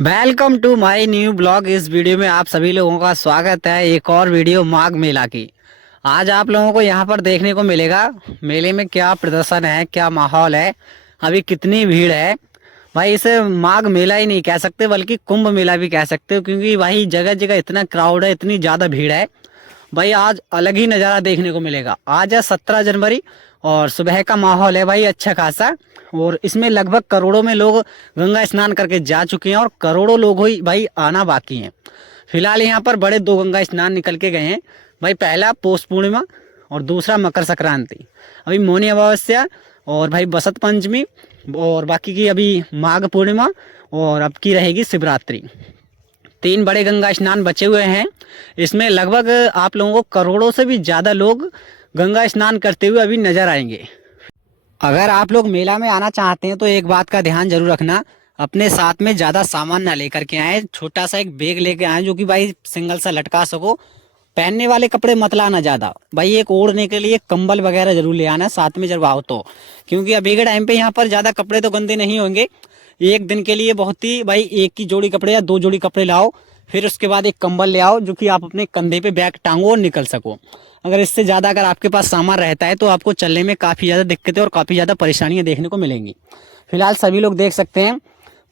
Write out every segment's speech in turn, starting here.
Welcome to my new blog. इस video में आप सभी लोगों का स्वागत है। एक और वीडियो माघ मेला की। आज आप लोगों को यहाँ पर देखने को मिलेगा मेले में क्या प्रदर्शन है, क्या माहौल है, अभी कितनी भीड़ है। भाई इसे माघ मेला ही नहीं कह सकते बल्कि कुंभ मेला भी कह सकते हो, क्योंकि भाई जगह जगह इतना क्राउड है, इतनी ज़्यादा भीड़ है। भाई आज अलग ही नज़ारा देखने को मिलेगा। आज है 17 जनवरी और सुबह का माहौल है भाई अच्छा खासा। और इसमें लगभग करोड़ों में लोग गंगा स्नान करके जा चुके हैं और करोड़ों लोग ही भाई आना बाकी हैं। फिलहाल यहाँ पर बड़े दो गंगा स्नान निकल के गए हैं भाई। पहला पौष पूर्णिमा और दूसरा मकर संक्रांति। अभी मौनी अमावस्या और भाई बसंत पंचमी और बाकी की अभी माघ पूर्णिमा और अब की रहेगी शिवरात्रि। तीन बड़े गंगा स्नान बचे हुए हैं। इसमें लगभग आप लोगों को करोड़ों से भी ज़्यादा लोग गंगा स्नान करते हुए अभी नजर आएंगे। अगर आप लोग मेला में आना चाहते हैं तो एक बात का ध्यान जरूर रखना, अपने साथ में ज़्यादा सामान ना लेकर के आए। छोटा सा एक बैग लेके आए जो कि भाई सिंगल सा लटका सको। पहनने वाले कपड़े मत लाना ज़्यादा भाई। एक ओढ़ने के लिए कंबल वगैरह जरूर ले आना साथ में जब आओ तो, क्योंकि अभी के टाइम पे यहाँ पर ज़्यादा कपड़े तो गंदे नहीं होंगे। एक दिन के लिए बहुत ही भाई एक की जोड़ी कपड़े या दो जोड़ी कपड़े लाओ, फिर उसके बाद एक कंबल ले आओ जो कि आप अपने कंधे पे बैग टांगो और निकल सको। अगर इससे ज़्यादा अगर आपके पास सामान रहता है तो आपको चलने में काफ़ी ज़्यादा दिक्कतें और काफ़ी ज़्यादा परेशानियां देखने को मिलेंगी। फिलहाल सभी लोग देख सकते हैं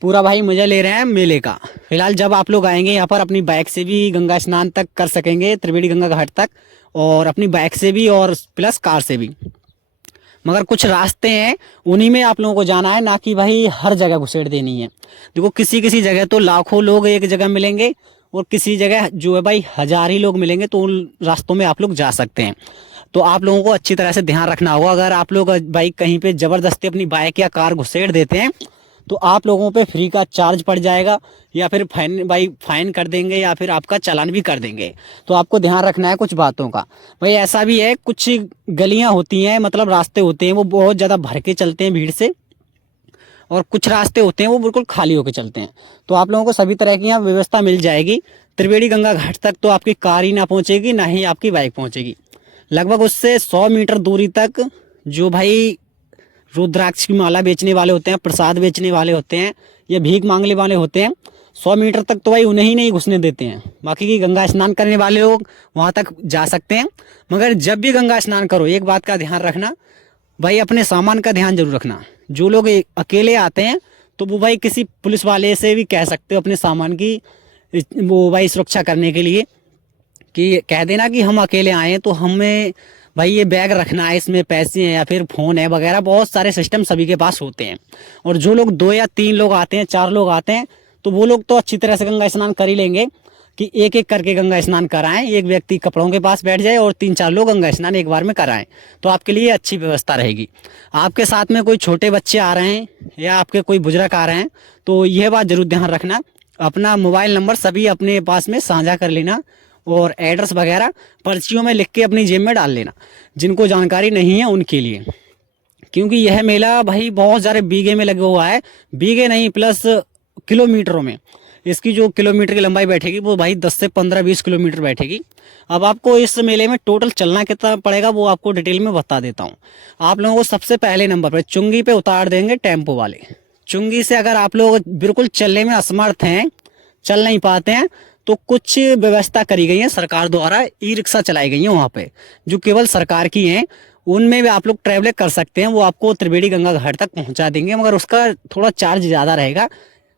पूरा भाई मजा ले रहे हैं मेले का। फिलहाल जब आप लोग आएंगे यहाँ पर अपनी बाइक से भी गंगा स्नान तक कर सकेंगे, त्रिवेणी गंगा घाट तक, और अपनी बाइक से भी और प्लस कार से भी। मगर कुछ रास्ते हैं उन्हीं में आप लोगों को जाना है, ना कि भाई हर जगह घुसेड़ देनी है। देखो किसी किसी जगह तो लाखों लोग एक जगह मिलेंगे और किसी जगह जो है भाई हजार ही लोग मिलेंगे, तो उन रास्तों में आप लोग जा सकते हैं। तो आप लोगों को अच्छी तरह से ध्यान रखना होगा। अगर आप लोग भाई कहीं पे ज़बरदस्ती अपनी बाइक या कार घुसेड़ देते हैं तो आप लोगों पे फ्री का चार्ज पड़ जाएगा, या फिर फाइन कर देंगे, या फिर आपका चालान भी कर देंगे। तो आपको ध्यान रखना है कुछ बातों का। भाई ऐसा भी है कुछ गलियां होती हैं, मतलब रास्ते होते हैं वो बहुत ज़्यादा भर के चलते हैं भीड़ से, और कुछ रास्ते होते हैं वो बिल्कुल खाली होकर चलते हैं। तो आप लोगों को सभी तरह की यहाँ व्यवस्था मिल जाएगी। त्रिवेणी गंगा घाट तक तो आपकी कार ही ना पहुँचेगी, ना ही आपकी बाइक पहुँचेगी। लगभग उससे 100 मीटर दूरी तक जो भाई रुद्राक्ष की माला बेचने वाले होते हैं, प्रसाद बेचने वाले होते हैं, या भीख मांगने वाले होते हैं, 100 मीटर तक तो भाई उन्हें ही नहीं घुसने देते हैं। बाकी की गंगा स्नान करने वाले लोग वहाँ तक जा सकते हैं। मगर जब भी गंगा स्नान करो एक बात का ध्यान रखना भाई, अपने सामान का ध्यान जरूर रखना। जो लोग अकेले आते हैं तो वो भाई किसी पुलिस वाले से भी कह सकते हो अपने सामान की वो भाई सुरक्षा करने के लिए, कि कह देना कि हम अकेले आए हैं तो हमें भाई ये बैग रखना है, इसमें पैसे हैं या फिर फ़ोन है वगैरह। बहुत सारे सिस्टम सभी के पास होते हैं। और जो लोग 2 या 3 लोग आते हैं, 4 लोग आते हैं, तो वो लोग तो अच्छी तरह से गंगा स्नान कर ही लेंगे कि एक एक करके गंगा स्नान कराएं। एक व्यक्ति कपड़ों के पास बैठ जाए और 3-4 लोग गंगा स्नान एक बार में कराएं, तो आपके लिए अच्छी व्यवस्था रहेगी। आपके साथ में कोई छोटे बच्चे आ रहे हैं या आपके कोई बुजुर्ग आ रहे हैं तो यह बात जरूर ध्यान रखना, अपना मोबाइल नंबर सभी अपने पास में साझा कर लेना और एड्रेस वगैरह पर्चियों में लिख के अपनी जेब में डाल लेना, जिनको जानकारी नहीं है उनके लिए। क्योंकि यह मेला भाई बहुत सारे बीघे में लगा हुआ है, बीघे नहीं प्लस किलोमीटरों में। इसकी जो किलोमीटर की लंबाई बैठेगी वो भाई 10 से 15-20 किलोमीटर बैठेगी। अब आपको इस मेले में टोटल चलना कितना पड़ेगा वो आपको डिटेल में बता देता हूँ। आप लोगों को सबसे पहले नंबर पर चुंगी पे उतार देंगे टेम्पो वाले। चुंगी से अगर आप लोग बिल्कुल चलने में असमर्थ हैं, चल नहीं पाते हैं, तो कुछ व्यवस्था करी गई है सरकार द्वारा। ई रिक्शा चलाई गई है वहाँ पे जो केवल सरकार की हैं, उनमें भी आप लोग ट्रैवल कर सकते हैं। वो आपको त्रिवेणी गंगा घाट तक पहुँचा देंगे, मगर उसका थोड़ा चार्ज ज़्यादा रहेगा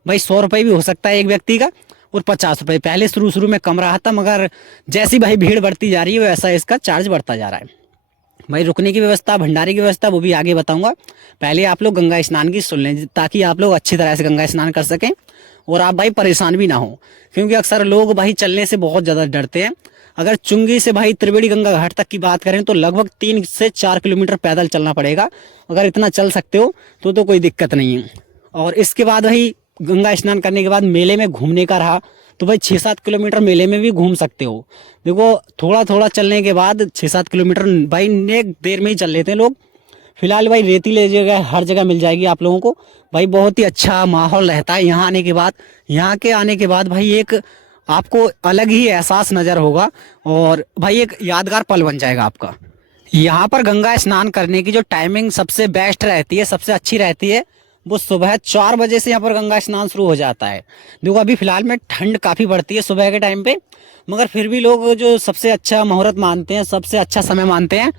भाई। 100 रुपये भी हो सकता है एक व्यक्ति का, और 50 रुपये। पहले शुरू में कम रहा था, मगर जैसी भाई भीड़ बढ़ती जा रही है वैसा इसका चार्ज बढ़ता जा रहा है। भाई रुकने की व्यवस्था, भंडारे की व्यवस्था वो भी आगे बताऊंगा। पहले आप लोग गंगा स्नान की सुन लें ताकि आप लोग अच्छी तरह से गंगा स्नान कर सकें और आप भाई परेशान भी ना हो। क्योंकि अक्सर लोग भाई चलने से बहुत ज़्यादा डरते हैं। अगर चुंगी से भाई त्रिवेणी गंगा घाट तक की बात करें तो लगभग 3 से 4 किलोमीटर पैदल चलना पड़ेगा। अगर इतना चल सकते हो तो कोई दिक्कत नहीं है। और इसके बाद भाई गंगा स्नान करने के बाद मेले में घूमने का रहा तो भाई 6-7 किलोमीटर मेले में भी घूम सकते हो। देखो थोड़ा थोड़ा चलने के बाद 6-7 किलोमीटर भाई एक देर में ही चल लेते हैं लोग। फिलहाल भाई रेतीली जगह हर जगह मिल जाएगी आप लोगों को भाई। बहुत ही अच्छा माहौल रहता है यहाँ आने के बाद। यहाँ के आने के बाद भाई एक आपको अलग ही एहसास नज़र होगा और भाई एक यादगार पल बन जाएगा आपका। यहाँ पर गंगा स्नान करने की जो टाइमिंग सबसे बेस्ट रहती है, सबसे अच्छी रहती है, वो सुबह 4 बजे से यहाँ पर गंगा स्नान शुरू हो जाता है। देखो अभी फिलहाल में ठंड काफ़ी बढ़ती है सुबह के टाइम पे, मगर फिर भी लोग जो सबसे अच्छा मुहूर्त मानते हैं, सबसे अच्छा समय मानते हैं,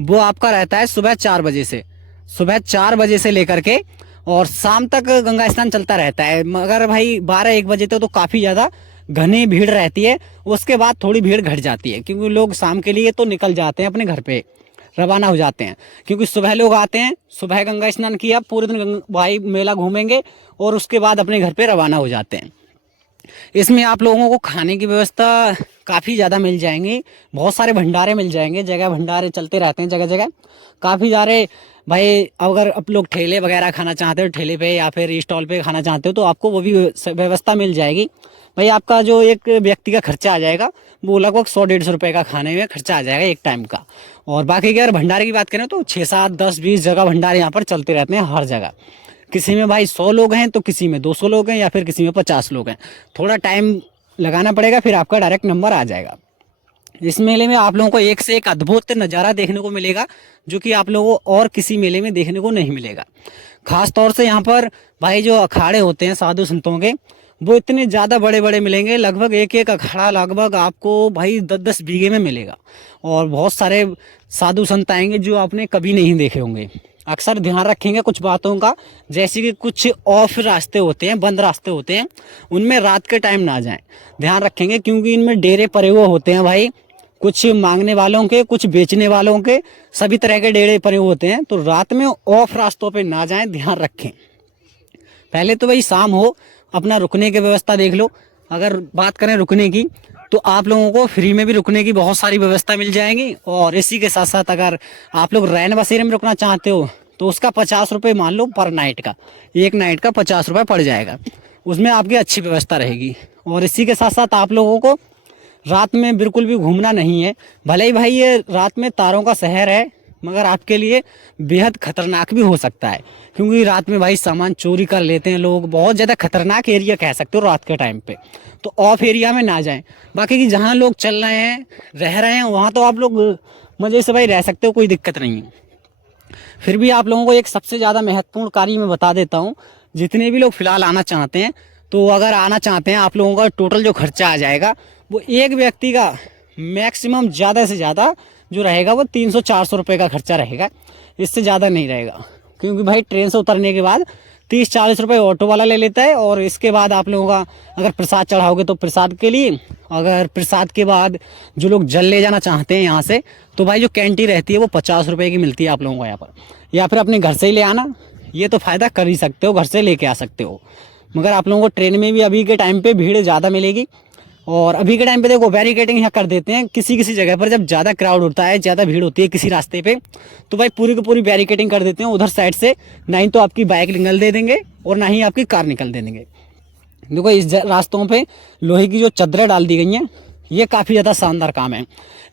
वो आपका रहता है सुबह 4 बजे से। सुबह 4 बजे से लेकर के और शाम तक गंगा स्नान चलता रहता है। मगर भाई 12-1 बजे तक तो काफ़ी ज़्यादा घनी भीड़ रहती है। उसके बाद थोड़ी भीड़ घट जाती है, क्योंकि लोग शाम के लिए तो निकल जाते हैं, अपने घर पे रवाना हो जाते हैं। क्योंकि सुबह लोग आते हैं, सुबह गंगा स्नान किया, पूरे दिन भाई मेला घूमेंगे और उसके बाद अपने घर पे रवाना हो जाते हैं। इसमें आप लोगों को खाने की व्यवस्था काफ़ी ज़्यादा मिल जाएंगी, बहुत सारे भंडारे मिल जाएंगे, जगह भंडारे चलते रहते हैं जगह जगह काफ़ी सारे। भाई अगर आप लोग ठेले वगैरह खाना चाहते हो, ठेले पे या फिर स्टॉल पे खाना चाहते हो, तो आपको वो भी व्यवस्था मिल जाएगी। भाई आपका जो एक व्यक्ति का खर्चा आ जाएगा वो लगभग 100-150 रुपये का खाने में खर्चा आ जाएगा एक टाइम का। और बाकी की अगर भंडारे की बात करें तो 6-7-10-20 जगह भंडारे यहाँ पर चलते रहते हैं हर जगह। किसी में भाई 100 लोग हैं तो किसी में 200 लोग हैं या फिर किसी में 50 लोग हैं। थोड़ा टाइम लगाना पड़ेगा, फिर आपका डायरेक्ट नंबर आ जाएगा। इस मेले में आप लोगों को एक से एक अद्भुत नज़ारा देखने को मिलेगा, जो कि आप लोगों को और किसी मेले में देखने को नहीं मिलेगा। खास तौर से यहाँ पर भाई जो अखाड़े होते हैं साधु संतों के, वो इतने ज़्यादा बड़े बड़े मिलेंगे। लगभग एक एक अखाड़ा लगभग आपको भाई 10-10 बीघे में मिलेगा। और बहुत सारे साधु संत आएंगे जो आपने कभी नहीं देखे होंगे। अक्सर ध्यान रखेंगे कुछ बातों का, जैसे कि कुछ ऑफ रास्ते होते हैं, बंद रास्ते होते हैं, उनमें रात के टाइम ना जाएं। ध्यान रखेंगे, क्योंकि इनमें डेरे पड़े हुए होते हैं भाई, कुछ मांगने वालों के, कुछ बेचने वालों के, सभी तरह के डेरे पड़े हुए होते हैं। तो रात में ऑफ रास्तों पे ना जाएं, ध्यान रखें। पहले तो भाई शाम हो, अपना रुकने की व्यवस्था देख लो। अगर बात करें रुकने की, तो आप लोगों को फ्री में भी रुकने की बहुत सारी व्यवस्था मिल जाएंगी। और इसी के साथ साथ अगर आप लोग रैन बसेरे में रुकना चाहते हो तो उसका 50 रुपये मान लो पर नाइट का, एक नाइट का 50 रुपये पड़ जाएगा। उसमें आपकी अच्छी व्यवस्था रहेगी। और इसी के साथ साथ आप लोगों को रात में बिल्कुल भी घूमना नहीं है। भले ही भाई ये रात में तारों का शहर है, मगर आपके लिए बेहद खतरनाक भी हो सकता है, क्योंकि रात में भाई सामान चोरी कर लेते हैं लोग। बहुत ज़्यादा खतरनाक एरिया कह सकते हो रात के टाइम पे। तो ऑफ एरिया में ना जाएं। बाकी की जहाँ लोग चल रहे हैं, रह रहे हैं, वहाँ तो आप लोग मज़े से भाई रह सकते हो, कोई दिक्कत नहीं है। फिर भी आप लोगों को एक सबसे ज़्यादा महत्वपूर्ण कार्य मैं बता देता हूँ। जितने भी लोग फिलहाल आना चाहते हैं, तो अगर आना चाहते हैं, आप लोगों का टोटल जो खर्चा आ जाएगा वो एक व्यक्ति का मैक्सिमम ज़्यादा से ज़्यादा जो रहेगा वो 300-400 रुपये का खर्चा रहेगा। इससे ज़्यादा नहीं रहेगा, क्योंकि भाई ट्रेन से उतरने के बाद 30-40 रुपये ऑटो वाला ले लेता है। और इसके बाद आप लोगों का अगर प्रसाद चढ़ाओगे तो प्रसाद के लिए, अगर प्रसाद के बाद जो लोग जल ले जाना चाहते हैं यहाँ से, तो भाई जो कैंटीन रहती है वो 50 रुपये की मिलती है आप लोगों को यहाँ पर। या फिर अपने घर से ही ले आना, ये तो फ़ायदा कर ही सकते हो, घर से लेके आ सकते हो। मगर आप लोगों को ट्रेन में भी अभी के टाइम पे भीड़ ज़्यादा मिलेगी। और अभी के टाइम पे देखो बैरिकेडिंग यहाँ कर देते हैं। किसी किसी जगह पर जब ज़्यादा क्राउड होता है, ज़्यादा भीड़ होती है किसी रास्ते पे, तो भाई पूरी की पूरी बैरिकेडिंग कर देते हैं उधर साइड से। ना ही तो आपकी बाइक निकल दे देंगे और ना ही आपकी कार निकल दे देंगे। देखो इस रास्तों पे लोहे की जो चद्दरें डाल दी गई हैं, ये काफ़ी ज़्यादा शानदार काम है।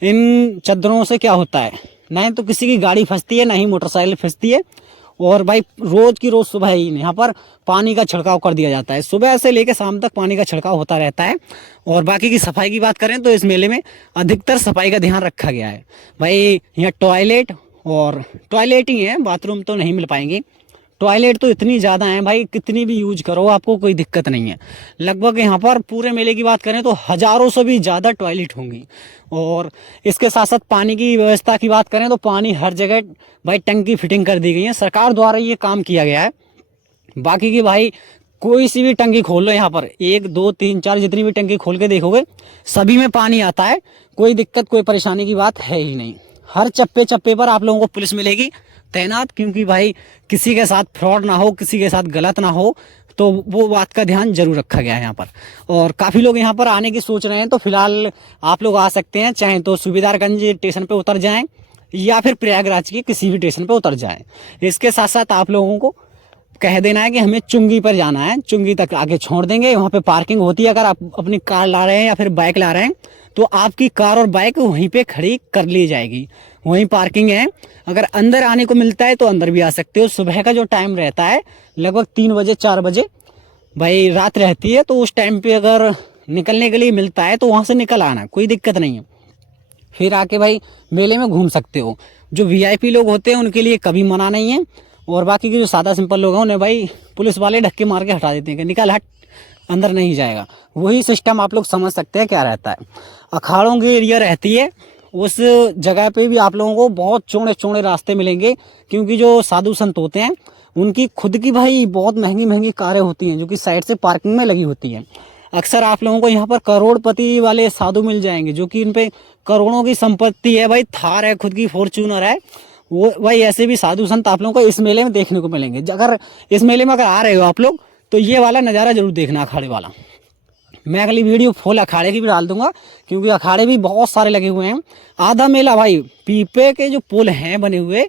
इन चद्दरों से क्या होता है, ना ही तो किसी की गाड़ी फंसती है, ना ही मोटरसाइकिल फंसती है। और भाई रोज़ की रोज़ सुबह ही यहाँ पर पानी का छिड़काव कर दिया जाता है। सुबह से लेकर शाम तक पानी का छिड़काव होता रहता है। और बाकी की सफाई की बात करें तो इस मेले में अधिकतर सफाई का ध्यान रखा गया है। भाई यहाँ टॉयलेट और टॉयलेट ही है, बाथरूम तो नहीं मिल पाएंगे। टॉयलेट तो इतनी ज़्यादा हैं भाई, कितनी भी यूज करो आपको कोई दिक्कत नहीं है। लगभग यहाँ पर पूरे मेले की बात करें तो हज़ारों से भी ज़्यादा टॉयलेट होंगी। और इसके साथ साथ पानी की व्यवस्था की बात करें तो पानी हर जगह भाई टंकी फिटिंग कर दी गई है, सरकार द्वारा ये काम किया गया है। बाकी की भाई कोई सी भी टंकी खोल लो यहाँ पर, 1 2 3 4 जितनी भी टंकी खोल के देखोगे सभी में पानी आता है। कोई दिक्कत कोई परेशानी की बात है ही नहीं। हर चप्पे चप्पे पर आप लोगों को पुलिस मिलेगी तैनात, क्योंकि भाई किसी के साथ फ्रॉड ना हो, किसी के साथ गलत ना हो, तो वो बात का ध्यान जरूर रखा गया है यहाँ पर। और काफ़ी लोग यहाँ पर आने की सोच रहे हैं, तो फिलहाल आप लोग आ सकते हैं। चाहे तो सुबेदारगंज स्टेशन पे उतर जाएं या फिर प्रयागराज के किसी भी स्टेशन पे उतर जाएं। इसके साथ साथ आप लोगों को कह देना है कि हमें चुंगी पर जाना है, चुंगी तक आगे छोड़ देंगे। वहाँ पे पार्किंग होती है। अगर आप अपनी कार ला रहे हैं या फिर बाइक ला रहे हैं तो आपकी कार और बाइक वहीं पे खड़ी कर ली जाएगी, वहीं पार्किंग है। अगर अंदर आने को मिलता है तो अंदर भी आ सकते हो। सुबह का जो टाइम रहता है लगभग 3 बजे 4 बजे भाई रात रहती है, तो उस टाइम पे अगर निकलने के लिए मिलता है तो वहाँ से निकल आना, कोई दिक्कत नहीं है। फिर आके भाई मेले में घूम सकते हो। जो VIP लोग होते हैं उनके लिए कभी मना नहीं है। और बाकी के जो सादा सिंपल लोग हैं उन्हें भाई पुलिस वाले धक्के मार के हटा देते हैं कि निकल हट, अंदर नहीं जाएगा। वही सिस्टम आप लोग समझ सकते हैं क्या रहता है। अखाड़ों की एरिया रहती है, उस जगह पे भी आप लोगों को बहुत चौड़े चौड़े रास्ते मिलेंगे, क्योंकि जो साधु संत होते हैं उनकी खुद की भाई बहुत महंगी महंगी कारें होती हैं जो कि साइड से पार्किंग में लगी होती हैं। अक्सर आप लोगों को यहाँ पर करोड़पति वाले साधु मिल जाएंगे जो कि इन पे करोड़ों की संपत्ति है, भाई थार है, खुद की फॉर्च्यूनर है। वो भाई ऐसे भी साधु संत आप लोगों को इस मेले में देखने को मिलेंगे। अगर इस मेले में अगर आ रहे हो आप लोग तो ये वाला नज़ारा जरूर देखना, अखाड़े वाला। मैं अगली वीडियो फुल अखाड़े की भी डाल दूंगा, क्योंकि अखाड़े भी बहुत सारे लगे हुए हैं। आधा मेला भाई पीपे के जो पुल हैं बने हुए,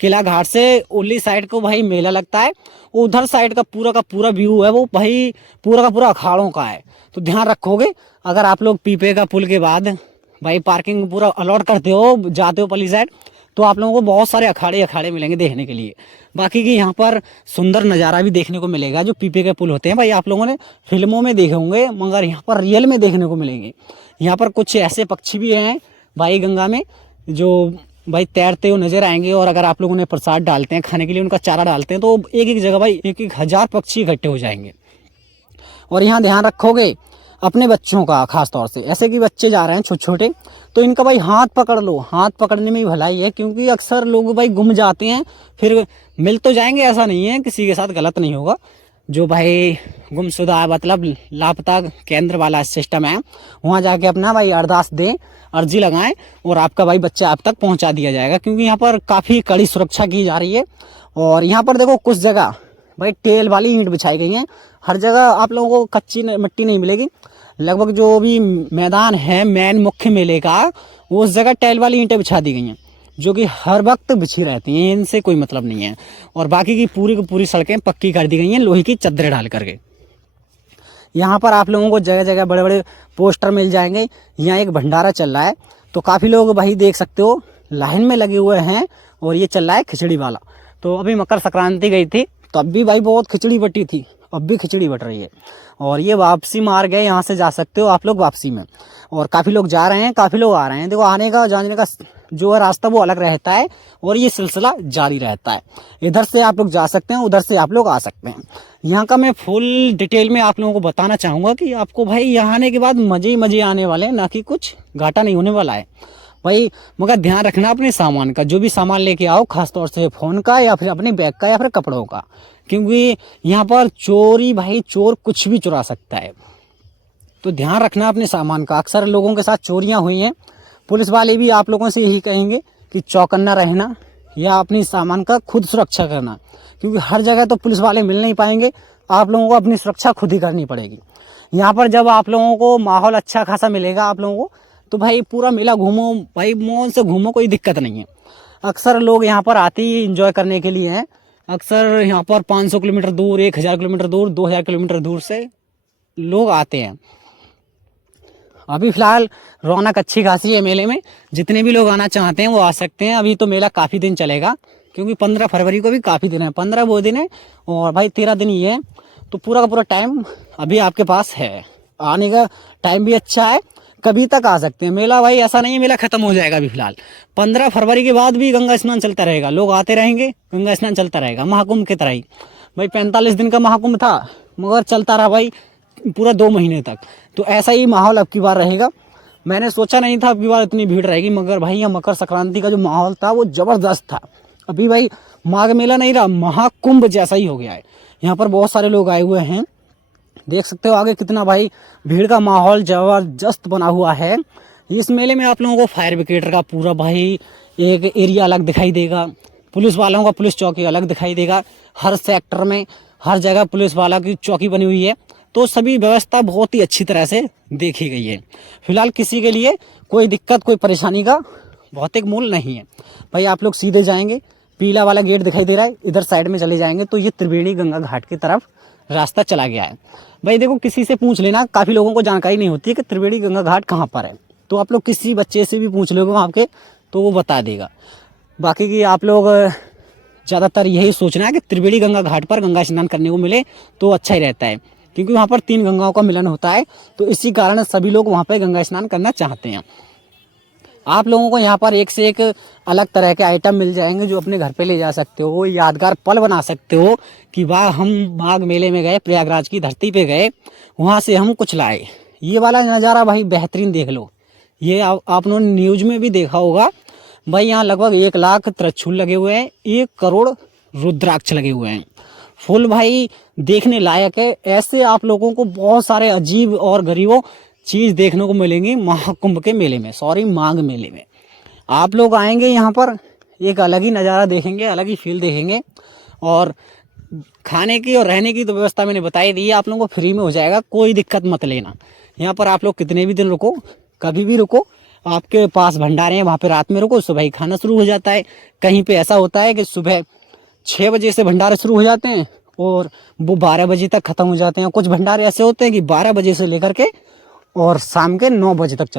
किला घाट से उल्ली साइड को भाई मेला लगता है, उधर साइड का पूरा व्यू है वो भाई पूरा का पूरा अखाड़ों का है। तो ध्यान रखोगे, अगर आप लोग पीपे का पुल के बाद भाई पार्किंग पूरा अलॉट करते हो, जाते हो पली साइड, तो आप लोगों को बहुत सारे अखाड़े मिलेंगे देखने के लिए। बाकी की यहाँ पर सुंदर नज़ारा भी देखने को मिलेगा। जो पीपे के पुल होते हैं भाई आप लोगों ने फिल्मों में देखे होंगे, मगर यहाँ पर रियल में देखने को मिलेंगे। यहाँ पर कुछ ऐसे पक्षी भी हैं भाई गंगा में जो भाई तैरते हुए नजर आएंगे, और अगर आप लोग उन्हें प्रसाद डालते हैं, खाने के लिए उनका चारा डालते हैं, तो एक एक जगह भाई 1,000 पक्षी इकट्ठे हो जाएंगे। और यहाँ ध्यान रखोगे अपने बच्चों का, खास तौर से ऐसे कि बच्चे जा रहे हैं छोटे छोटे, तो इनका भाई हाथ पकड़ लो। हाथ पकड़ने में ही भलाई है, क्योंकि अक्सर लोग भाई गुम जाते हैं, फिर मिल तो जाएंगे, ऐसा नहीं है, किसी के साथ गलत नहीं होगा। जो भाई गुमशुदा मतलब लापता केंद्र वाला सिस्टम है, वहाँ जाके अपना भाई अरदास दें, अर्जी लगाएं, और आपका भाई बच्चा आप तक पहुँचा दिया जाएगा, क्योंकि यहाँ पर काफ़ी कड़ी सुरक्षा की जा रही है। और यहाँ पर देखो कुछ जगह भाई टेल वाली ईंट बिछाई गई हैं। हर जगह आप लोगों को कच्ची मिट्टी नहीं मिलेगी। लगभग जो भी मैदान है मेन मुख्य मेले का, वो उस जगह टेल वाली ईंटें बिछा दी गई हैं, जो कि हर वक्त बिछी रहती हैं, इनसे कोई मतलब नहीं है। और बाकी की पूरी सड़कें पक्की कर दी गई हैं लोहे की चद्दरें डाल करके। यहाँ पर आप लोगों को जगह जगह बड़े बड़े पोस्टर मिल जाएंगे। यहाँ एक भंडारा चल रहा है, तो काफ़ी लोग भाई देख सकते हो लाइन में लगे हुए हैं, और ये चल रहा है खिचड़ी वाला। तो अभी मकर संक्रांति गई थी, तब भी भाई बहुत खिचड़ी बटी थी, अब भी खिचड़ी बट रही है। और ये वापसी मार्ग है, यहाँ से जा सकते हो आप लोग वापसी में। और काफ़ी लोग जा रहे हैं, काफ़ी लोग आ रहे हैं। देखो आने का जाने का जो है रास्ता वो अलग रहता है, और ये सिलसिला जारी रहता है। इधर से आप लोग जा सकते हैं, उधर से आप लोग आ सकते हैं। यहाँ का मैं फुल डिटेल में आप लोगों को बताना चाहूँगा कि आपको भाई यहाँ आने के बाद मज़े ही मज़े आने वाले हैं, ना कि कुछ घाटा नहीं होने वाला है भाई। मगर ध्यान रखना अपने सामान का, जो भी सामान लेके आओ, खासतौर से फ़ोन का या फिर अपने बैग का या फिर कपड़ों का, क्योंकि यहाँ पर चोरी भाई चोर कुछ भी चुरा सकता है। तो ध्यान रखना अपने सामान का। अक्सर लोगों के साथ चोरियाँ हुई हैं। पुलिस वाले भी आप लोगों से यही कहेंगे कि चौकन्ना रहना या अपनी सामान का खुद सुरक्षा करना, क्योंकि हर जगह तो पुलिस वाले मिल नहीं पाएंगे। आप लोगों को अपनी सुरक्षा खुद ही करनी पड़ेगी। यहाँ पर जब आप लोगों को माहौल अच्छा खासा मिलेगा आप लोगों को, तो भाई पूरा मेला घूमो भाई, मौज से घूमो, कोई दिक्कत नहीं है। अक्सर लोग यहाँ पर आते ही इंजॉय करने के लिए हैं। अक्सर यहाँ पर 500 किलोमीटर दूर, 1000 किलोमीटर दूर, 2000 किलोमीटर दूर से लोग आते हैं। अभी फ़िलहाल रौनक अच्छी खासी है मेले में, जितने भी लोग आना चाहते हैं वो आ सकते हैं। अभी तो मेला काफ़ी दिन चलेगा, क्योंकि 15 फरवरी को भी काफ़ी दिन है, 15 वो दिन है, और भाई 13 दिन ही है। तो पूरा का पूरा टाइम अभी आपके पास है, आने का टाइम भी अच्छा है, कभी तक आ सकते हैं। मेला भाई ऐसा नहीं है मेला खत्म हो जाएगा। अभी फिलहाल 15 फरवरी के बाद भी गंगा स्नान चलता रहेगा, लोग आते रहेंगे, गंगा स्नान चलता रहेगा, महाकुंभ की तरह ही। भाई 45 दिन का महाकुंभ था, मगर चलता रहा भाई पूरा 2 महीने तक। तो ऐसा ही माहौल अब की बार रहेगा। मैंने सोचा नहीं था अब की बार इतनी भीड़ रहेगी, मगर भाई यह मकर संक्रांति का जो माहौल था वो ज़बरदस्त था। अभी भाई माघ मेला नहीं रहा, महाकुंभ जैसा ही हो गया है। यहाँ पर बहुत सारे लोग आए हुए हैं, देख सकते हो आगे कितना भाई भीड़ का माहौल जबरदस्त बना हुआ है। इस मेले में आप लोगों को फायर ब्रिगेड का पूरा भाई एक एरिया अलग दिखाई देगा, पुलिस वालों का पुलिस चौकी अलग दिखाई देगा। हर सेक्टर में हर जगह पुलिस वाला की चौकी बनी हुई है, तो सभी व्यवस्था बहुत ही अच्छी तरह से देखी गई है। फिलहाल किसी के लिए कोई दिक्कत कोई परेशानी का भौतिक मूल नहीं है। भाई आप लोग सीधे जाएंगे, पीला वाला गेट दिखाई दे रहा है, इधर साइड में चले जाएंगे तो ये त्रिवेणी गंगा घाट की तरफ रास्ता चला गया है। भाई देखो किसी से पूछ लेना, काफ़ी लोगों को जानकारी नहीं होती है कि त्रिवेणी गंगा घाट कहाँ पर है, तो आप लोग किसी बच्चे से भी पूछ लोगे वहाँ के, तो वो बता देगा। बाकी की आप लोग ज़्यादातर यही सोचना है कि त्रिवेणी गंगा घाट पर गंगा स्नान करने को मिले तो अच्छा ही रहता है, क्योंकि वहाँ पर 3 गंगाओं का मिलन होता है, तो इसी कारण सभी लोग वहाँ पर गंगा स्नान करना चाहते हैं। आप लोगों को यहाँ पर एक से एक अलग तरह के आइटम मिल जाएंगे जो अपने घर पे ले जा सकते हो, यादगार पल बना सकते हो कि वाह हम माघ मेले में गए, प्रयागराज की धरती पे गए, वहाँ से हम कुछ लाए। ये वाला नज़ारा भाई बेहतरीन देख लो। ये आप लोगों ने न्यूज में भी देखा होगा भाई, यहाँ लगभग 1 लाख त्रिशूल लगे हुए हैं, 1 करोड़ रुद्राक्ष लगे हुए हैं। फुल भाई देखने लायक है। ऐसे आप लोगों को बहुत सारे अजीब और गरीबों चीज़ देखने को मिलेंगी महाकुंभ के मेले में, सॉरी माघ मेले में। आप लोग आएंगे यहाँ पर एक अलग ही नज़ारा देखेंगे, अलग ही फील देखेंगे। और खाने की और रहने की तो व्यवस्था मैंने बताई दी है, आप लोगों को फ्री में हो जाएगा, कोई दिक्कत मत लेना। यहाँ पर आप लोग कितने भी दिन रुको, कभी भी रुको, आपके पास भंडारे हैं, वहाँ पे रात में रुको, सुबह ही खाना शुरू हो जाता है। कहीं पे ऐसा होता है कि सुबह 6 बजे से भंडारे शुरू हो जाते हैं और वो 12 बजे तक ख़त्म हो जाते हैं। कुछ भंडारे ऐसे होते हैं कि 12 बजे से लेकर के और शाम के 9 बजे तक चलते हैं।